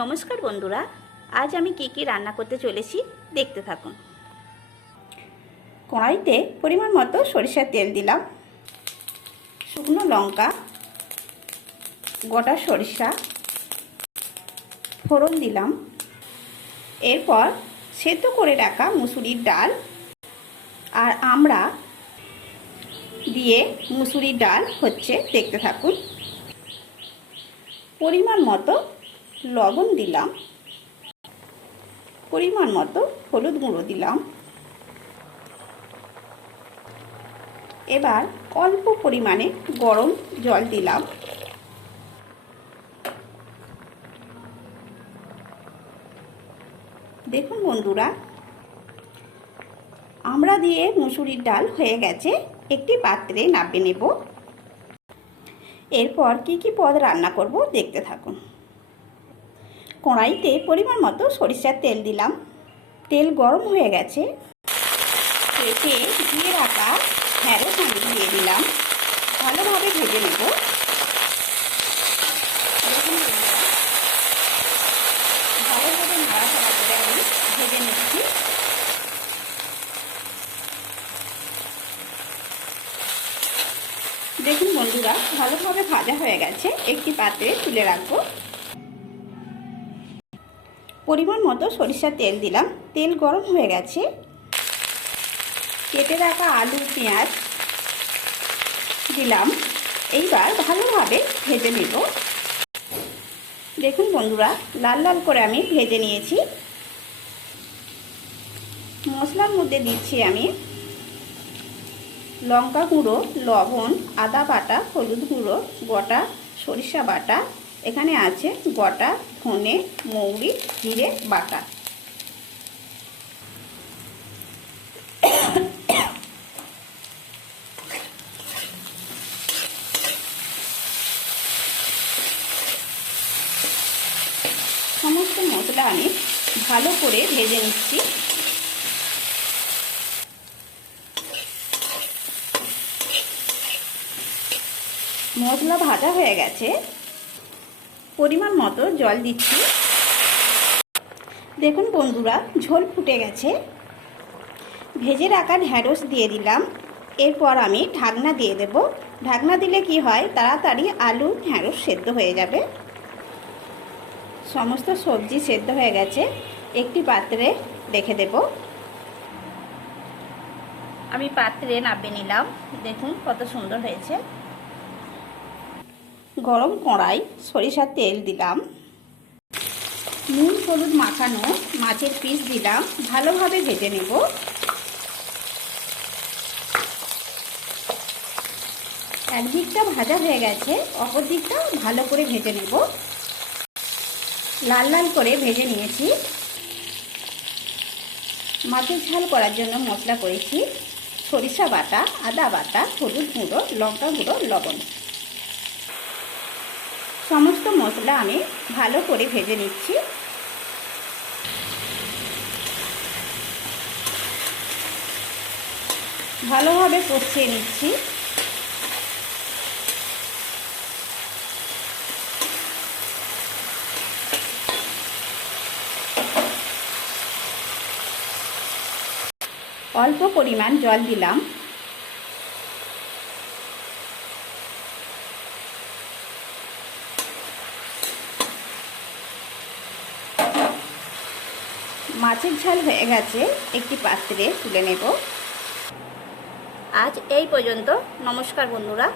নমস্কার বন্ধুরা, আজ আমি কি রান্না করতে চলেছি দেখতে থাকুন। কড়াইতে পরিমাণ মতো সরিষার তেল দিলাম, শুকনো লঙ্কা, গোটা সরিষা ফোড়ন দিলাম। এরপর সেদ্ধ করে রাখা মুসুরির ডাল আর আমড়া দিয়ে মুসুরির ডাল হচ্ছে, দেখতে থাকুন। পরিমাণ মতো লবণ দিলাম, পরিমাণ মতো হলুদ গুঁড়ো দিলাম। এবার অল্প পরিমাণে গরম জল দিলাম। দেখুন বন্ধুরা, আমড়া দিয়ে মুসুরির ডাল হয়ে গেছে। একটি পাত্রে নামিয়ে নেব। এরপর কি পদ রান্না করব দেখতে থাকুন। কড়াইতে পরিমাণ মতো সরিষার তেল দিলাম। তেল গরম হয়ে গেছে। কেটে দিয়ে রাখা ঢেঁড়স আমি দিয়ে দিলাম। ভালোভাবে ভেজে নেব। দেখুন ভালোভাবে নাড়াচাড়া করে আমি ভেজে নিচ্ছি। দেখুন বন্ধুরা, ভালোভাবে ভাজা হয়ে গেছে। একটি পাত্রে তুলে রাখবো। পরিমাণ মতো সরিষার তেল দিলাম। তেল গরম হয়ে গেছে। কেটে রাখা আলু পেঁয়াজ দিলাম। এইবার ভালোভাবে ভেজে নেব। দেখুন বন্ধুরা, লাল লাল করে আমি ভেজে নিয়েছি। মশলার মধ্যে দিচ্ছি আমি লঙ্কা গুঁড়ো, লবণ, আদা বাটা, হলুদ গুঁড়ো, গোটা সরিষা বাটা, এখানে আছে গোটা ধনে, মৌরি, জিরে বাটা। সমস্ত মশলা আমি ভালো করে ভেজে নিচ্ছি। মশলা ভাজা হয়ে গেছে। পরিমাণ মতো জল দিচ্ছি। দেখুন বন্ধুরা, ঝোল ফুটে গেছে। ভেজে রাখা ঢেঁড়স দিয়ে দিলাম। এরপর আমি ঢাকনা দিয়ে দেব। ঢাকনা দিলে কি হয়, তাড়াতাড়ি আলু ঢেঁড়স সেদ্ধ হয়ে যাবে। সমস্ত সবজি সেদ্ধ হয়ে গেছে। একটি পাত্রে রেখে দেব। আমি পাত্রে নামিয়ে নিলাম। দেখুন কত সুন্দর হয়েছে। গরম কড়াই সরিষার তেল দিলাম। নুন হলুদ মাখানো মাছের পিস দিলাম। ভালোভাবে ভেজে নেব। একদিকটা ভাজা হয়ে গেছে, অপর দিকটা ভালো করে ভেজে নেব। লাল লাল করে ভেজে নিয়েছি। মাছের ঝাল করার জন্য মশলা করেছি সরিষা বাটা, আদা বাটা, হলুদ গুঁড়ো, লঙ্কা গুঁড়ো, লবণ। সমস্ত মশলা আমি ভালো করে ভেজে নিচ্ছি। ভালোভাবে কষিয়ে নিচ্ছি। অল্প পরিমাণ জল দিলাম। মাছের ঝাল হয়ে গেছে। একটি পাত্রে তুলে নেব। আজ এই পর্যন্ত। নমস্কার বন্ধুরা।